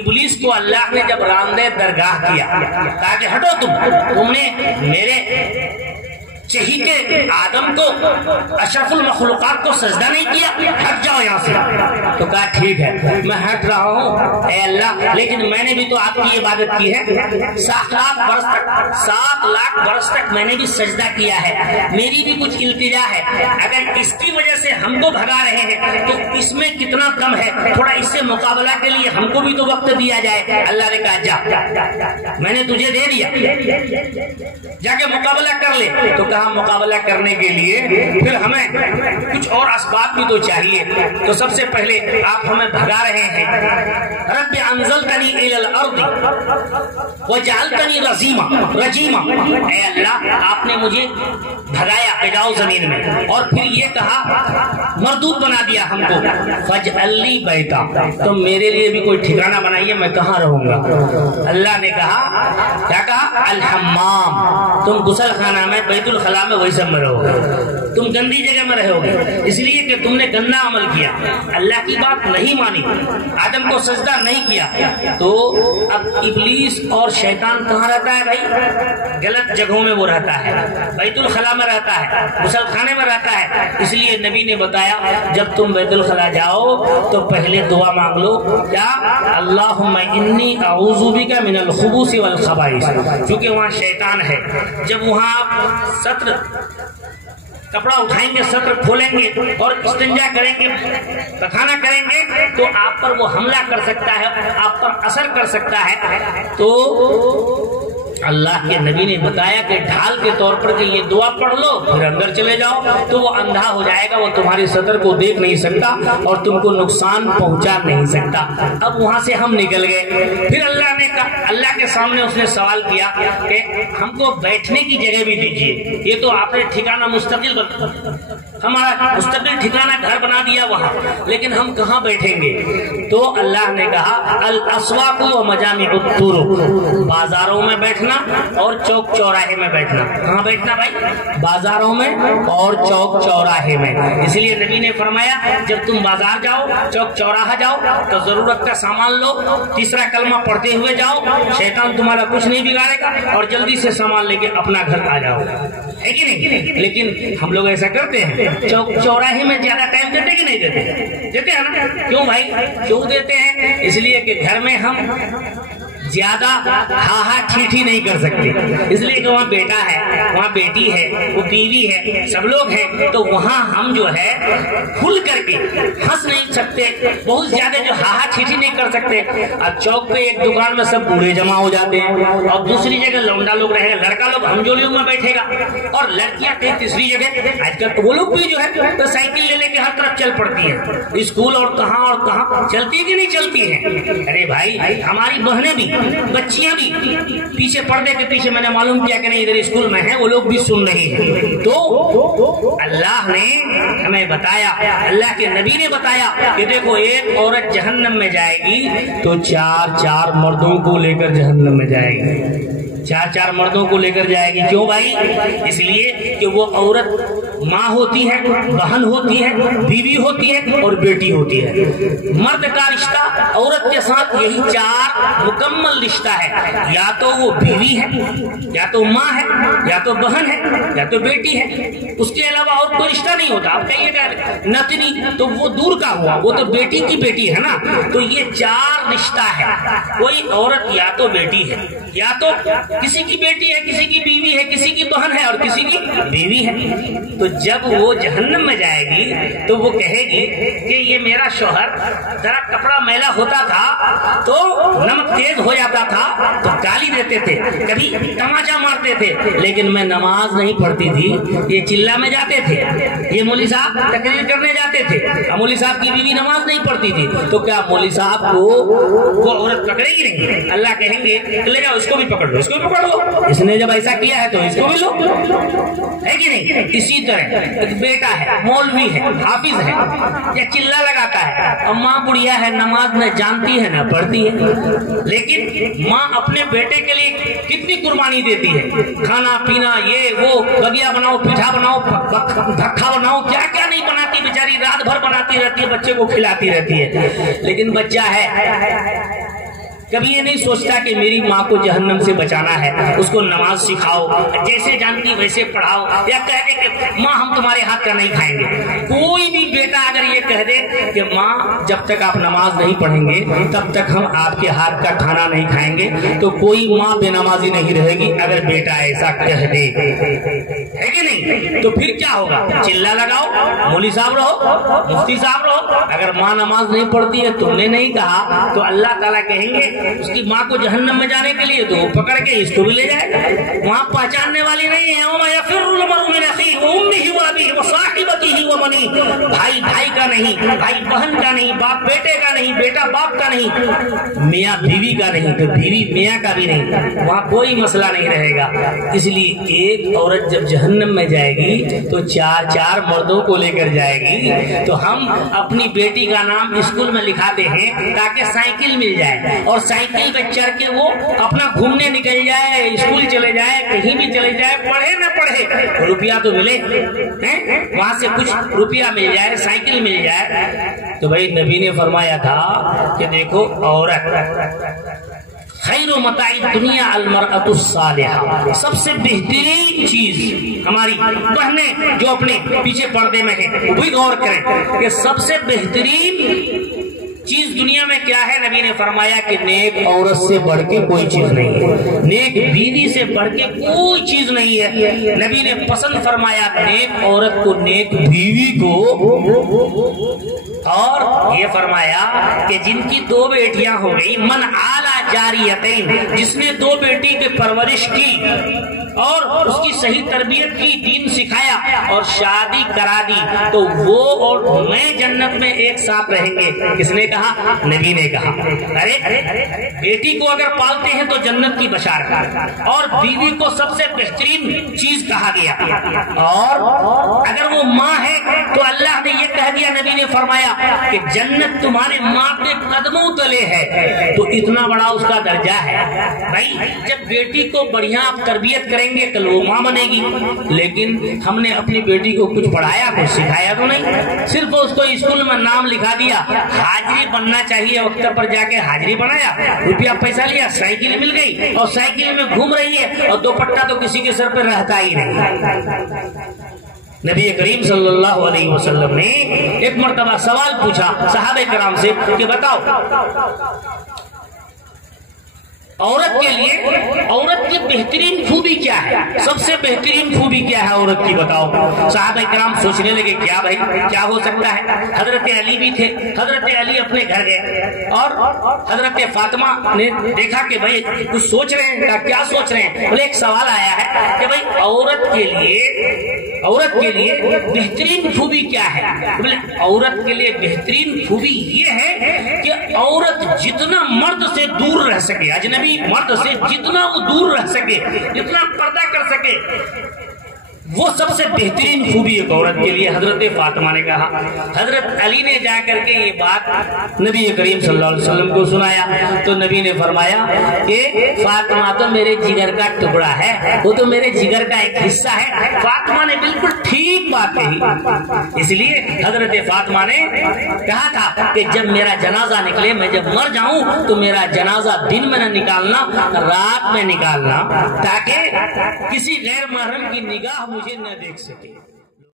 ابلیس کو اللہ نے جب راندے درگاہ کیا کہا کہ ہٹو تم نے میرے چہیتے آدم کو اشرف المخلوقات کو سجدہ نہیں کیا، ہٹ جاؤ یہاں سے۔ تو کہا ٹھیک ہے میں ہٹ رہا ہوں اے اللہ، لیکن میں نے بھی تو آپ کی عبادت کی ہے 7 لاکھ برس تک میں نے بھی سجدہ کیا ہے، میری بھی کچھ التجا ہے، اگر اس کی وجہ سے ہم کو بھگا رہے ہیں تو اس میں کتنا کم ہے، تھوڑا اس سے مقابلہ کے لیے ہم کو بھی تو وقت دیا جائے۔ اللہ نے کہا جا، میں نے تجھے دے دیا، جا کے مقابلہ کر لے۔ تو کہا مقابلہ کرنے کے لیے پھر ہمیں کچھ اور اسباب بھی تو چاہیے، تو سب سے پہلے آپ ہمیں بھگا رہے ہیں، رب انزلتنی الی الارض وجعلتنی رجیما، اے اللہ آپ نے مجھے بھگایا کہ جاؤ زمین میں، اور پھر یہ کہا مردود بنا دیا ہم کو، فاجعل لی بیتا، تم میرے لیے بھی کوئی ٹھکانہ بنائیے، میں کہاں رہوں گا؟ اللہ نے کہا کیا کہا؟ الحمام، تم غسل خانہ میں بیت الخلاء میں وہی سب میں رہو گے، تم گندی جگہ میں رہو گے، اس لیے کہ تم نے گندا عمل کیا، اللہ کی بات نہیں مانی، آدم کو سجدہ نہیں کیا۔ تو اب ابلیس اور شیطان کہاں رہتا ہے بھائی؟ غلط جگہوں میں وہ رہتا ہے، بیت الخلاء میں رہتا ہے، غسل خانے میں رہتا ہے، اس لیے نبی نے بتایا جب تم بیت الخلاء جاؤ تو پہلے دعا مانگ لو، کیا؟ اللہم انی اعوذ بک من الخبث والخبائث، کیونکہ وہاں شیطان ہے، جب وہاں سطر کپڑا اٹھائیں گے، سطر کھولیں گے اور استنجا کریں گے، پخانہ کریں گے تو آپ پر وہ حملہ کر سکتا ہے، آپ پر اثر کر سکتا ہے۔ تو اللہ کے نبی نے بتایا کہ ڈھال کے طور پر کہ یہ دعا پڑھ لو پھر اندر چلے جاؤ، تو وہ اندھا ہو جائے گا، وہ تمہاری سطر کو دیکھ نہیں سکتا اور تم کو نقصان پہنچا نہیں سکتا۔ اب وہاں سے ہم نکل گئے، پھر اللہ نے کہا، اللہ کے سامنے اس نے سوال کیا کہ ہم کو بیٹھنے کی جگہ بھی دیجیے، یہ تو آپ نے ٹھکانہ مستقل ہمارا مستقل ٹھکانہ گھر بنا دیا وہاں، لیکن ہم کہاں بیٹھیں گے؟ تو اللہ نے کہا الاسواق و مجامع الطرق، بازاروں میں بیٹھنا اور چوک چوراہے میں بیٹھنا۔ کہاں بیٹھنا بھائی؟ بازاروں میں اور چوک چوراہے میں۔ اس لیے نبی نے فرمایا جب تم بازار جاؤ، چوک چوراہا جاؤ تو ضرورت کا سامان لو، تیسرا کلمہ پڑھتے ہوئے جاؤ، شیطان تمہارا کچھ نہیں بگاڑے گا، اور جلدی سے سامان لے کے اپنا گھر آ جاؤ، ہے کہ نہیں؟ لیکن ہم لوگ ایسا کرتے ہیں، چوک چوراہے میں زیادہ ٹائم دیتے کہ نہیں دیتے؟ دیتے ہیں نا؟ کیوں بھائی کیوں دیتے ہیں؟ اس لیے کہ گھر میں ہم زیادہ ہاہا ٹھیٹھی نہیں کر سکتے، اس لیے کہ وہاں بیٹا ہے، وہاں بیٹی ہے، وہ بیوی ہے، سب لوگ ہیں، تو وہاں ہم جو ہے کھل کر کے ہنس نہیں سکتے، بہت زیادہ جو ہاہا ٹھیٹھی نہیں کر سکتے۔ اب چوک پہ ایک دکان میں سب بوڑھے جمع ہو جاتے ہیں، اور دوسری جگہ لونڈا لوگ رہے گا، لڑکا لوگ ہمجولیوں میں بیٹھے گا، اور لڑکیاں کہیں تیسری جگہ۔ آج کل تو وہ لوگ بھی جو ہے تو سائیکل لے لے کے ہر طرف چل پڑتی ہیں، اسکول اور کہاں چلتی ہے کہ نہیں چلتی ہے؟ ارے بھائی ہماری بہنیں بھی، بچیاں بھی پیچھے پردے کے پیچھے، میں نے معلوم کیا کہ نہیں ادھر اسکول میں ہیں، وہ لوگ بھی سن رہی ہیں۔ تو اللہ نے ہمیں بتایا، اللہ کے نبی نے بتایا کہ دیکھو ایک عورت جہنم میں جائے گی تو 4 مردوں کو لے کر جہنم میں جائے گی، 4 مردوں کو لے کر جائے گی۔ کیوں بھائی؟ اس لیے کہ وہ عورت ماں ہوتی ہے، بہن ہوتی ہے، بیوی ہوتی ہے اور بیٹی ہوتی ہے۔ مرد کا رشتہ عورت کے ساتھ یہی 4 مکمل رشتہ ہے، یا تو وہ بیوی ہے، یا تو ماں ہے، یا تو بہن ہے، یا تو بیٹی ہے، اس کے علاوہ اور کوئی رشتہ نہیں ہوتا۔ آپ کہیے گا نتنی تو وہ دور کا ہوا، وہ تو بیٹی کی بیٹی ہے نا۔ تو یہ 4 رشتہ ہے، کوئی عورت یا تو بیٹی ہے، یا تو کسی کی بیٹی ہے، کسی کی بیوی ہے، کسی کی بہن ہے اور کسی کی بیوی ہے۔ تو جب وہ جہنم میں جائے گی تو وہ کہے گی کہ یہ میرا شوہر ذرا کپڑا میلا ہوتا تھا تو نمک تیز ہو جاتا تھا تو گالی دیتے تھے، کبھی تماچا مارتے تھے، لیکن میں نماز نہیں پڑھتی تھی، یہ چلہ میں جاتے تھے، یہ مولوی صاحب تقریر کرنے جاتے تھے، مولوی صاحب کی بیوی نماز نہیں پڑھتی تھی، تو کیا مولوی صاحب کو وہ عورت پکڑے گی نہیں؟ اللہ کہیں گے لے جاؤ اس کو بھی پکڑ لو، اس کو بھی پکڑ لو، اس نے جب ایسا کیا ہے تو اس کو بھی لو، ہے کہ نہیں؟ اسی طرح ایک بیٹا ہے، مولوی ہے، حافظ ہے، یا چلہ لگاتا ہے، اور ماں بڑھیا ہے، نماز نہ جانتی ہے نہ پڑھتی ہے، لیکن ماں اپنے بیٹے کے لیے کتنی قربانی دیتی ہے، کھانا پینا، یہ وہ، بگیا بناؤ، پیٹھا بناؤ، دھکا بناؤ، کیا کیا نہیں بناتی بیچاری، رات بھر بناتی رہتی ہے، بچے کو کھلاتی رہتی ہے، لیکن بچہ ہے کبھی یہ نہیں سوچتا کہ میری ماں کو جہنم سے بچانا ہے، اس کو نماز سکھاؤ، جیسے جانتی ویسے پڑھاؤ، یا کہہ دے کہ ماں ہم تمہارے ہاتھ کا نہیں کھائیں گے۔ کوئی بھی بیٹا اگر یہ کہہ دے کہ ماں جب تک آپ نماز نہیں پڑھیں گے تب تک ہم آپ کے ہاتھ کا کھانا نہیں کھائیں گے، تو کوئی ماں بے نمازی نہیں رہے گی اگر بیٹا ایسا کہہ دے، ہے کہ نہیں؟ تو پھر کیا ہوگا؟ چلا لگاؤ، مولوی صاحب رہو، مفتی صاحب رہو، اگر ماں نماز نہیں پڑھتی ہے تم نے نہیں کہا تو اللہ تعالیٰ کہیں گے اس کی ماں کو جہنم میں جانے کے لیے، تو وہ پکڑ کے اس کو بھی لے جائے گا۔ وہاں پہچاننے والی نہیں ہے، وَمَا يَفِرُّ الْمَرْءُ مِنْ أَخِيهِ وَأُمِّهِ وَأَبِيهِ وَصَاحِبَتِهِ وَبَنِيهِ، بھائی بھائی کا نہیں، بھائی بہن کا نہیں، باپ بیٹے کا نہیں، بیٹا باپ کا نہیں، میاں بیوی کا نہیں، تو بیوی میاں کا بھی نہیں، وہاں کوئی مسئلہ نہیں رہے گا۔ اس لیے ایک عورت جب جہنم میں جائے گی تو چار چار مردوں کو لے کر جائے گی۔ تو ہم اپنی بیٹی کا نام اسکول میں لکھاتے ہیں تاکہ سائیکل مل جائے، اور سائیکل پہ چڑھ کے وہ اپنا گھومنے نکل جائے، اسکول چلے جائے، کہیں بھی چلے جائے، پڑھے نہ پڑھے روپیہ تو ملے، وہاں سے کچھ روپیہ مل جائے، سائیکل مل جائے۔ تو بھائی نبی نے فرمایا تھا کہ دیکھو عورت خیر و متاع دنیا المرأۃ الصالحہ، سب سے بہترین چیز ہماری بہنیں جو اپنے پیچھے پردے میں ہیں وہی غور کریں کہ سب سے بہترین چیز دنیا میں کیا ہے۔ نبی نے فرمایا کہ نیک عورت سے بڑھ کے کوئی چیز نہیں ہے، نیک بیوی سے بڑھ کے کوئی چیز نہیں ہے۔ نبی نے پسند فرمایا نیک عورت کو، نیک بیوی کو، اور یہ فرمایا کہ جن کی دو بیٹیاں ہو گئی، من آلا جاریتین، جس نے دو بیٹی کی پرورش کی اور اس کی صحیح تربیت کی، دین سکھایا اور شادی کرا دی، تو وہ اور میں جنت میں ایک ساتھ رہیں گے۔ کس نے کہا؟ نبی نے کہا۔ ارے بیٹی کو اگر پالتے ہیں تو جنت کی بشارت، اور بیوی کو سب سے بہترین چیز کہا گیا، اور اگر وہ ماں ہے تو اللہ نے یہ کہہ دیا، نبی نے فرمایا کہ جنت تمہارے ماں کے قدموں تلے ہے، تو اتنا بڑا اس کا درجہ ہے۔ بھائی جب بیٹی کو بڑھیا آپ تربیت کریں گے کل وہ ماں بنے گی، لیکن ہم نے اپنی بیٹی کو کچھ پڑھایا، کچھ سکھایا تو نہیں، صرف اس کو اسکول میں نام لکھا دیا، حاضری بننا چاہیے وقت پر جا کے حاضری بنایا، روپیہ پیسہ لیا، سائیکل مل گئی اور سائیکل میں گھوم رہی ہے، اور دوپٹہ تو کسی کے سر پہ رہتا ہی نہیں۔ نبی کریم صلی اللہ علیہ وسلم نے ایک مرتبہ سوال پوچھا صحابہ کرام سے کہ بتاؤ عورت کے لیے عورت کی بہترین خوبی کیا ہے، سب سے بہترین خوبی کیا ہے عورت کی، بتاؤ۔ صحابہ کرام سوچنے لگے کیا بھائی کیا ہو سکتا ہے۔ حضرت علی بھی تھے، حضرت علی اپنے گھر گئے اور حضرت فاطمہ نے دیکھا کہ بھائی کچھ سوچ رہے ہیں، کیا سوچ رہے ہیں؟ بولے ایک سوال آیا ہے کہ بھائی عورت کے لیے بہترین خوبی کیا ہے؟ بولے عورت کے لیے بہترین خوبی یہ ہے کہ عورت جتنا مرد سے دور رہ سکے، اجنبی مرد سے جتنا وہ دور رہ سکے، جتنا پردہ کر سکے، وہ سب سے بہترین خوبی ایک عورت کے لیے۔ حضرت فاطمہ نے کہا، حضرت علی نے جا کر کے یہ بات نبی کریم صلی اللہ علیہ وسلم کو سنایا، تو نبی نے فرمایا کہ فاطمہ تو میرے جگر کا ٹکڑا ہے، وہ تو میرے جگر کا ایک حصہ ہے۔ فاطمہ نے بالکل ٹھیک بات کہی، اس لیے حضرت فاطمہ نے کہا تھا کہ جب میرا جنازہ نکلے، میں جب مر جاؤں تو میرا جنازہ دن میں نہ نکالنا، رات میں نکالنا، تاکہ کسی غیر محرم کی نگاہ مجھے نہ دیکھ سکے۔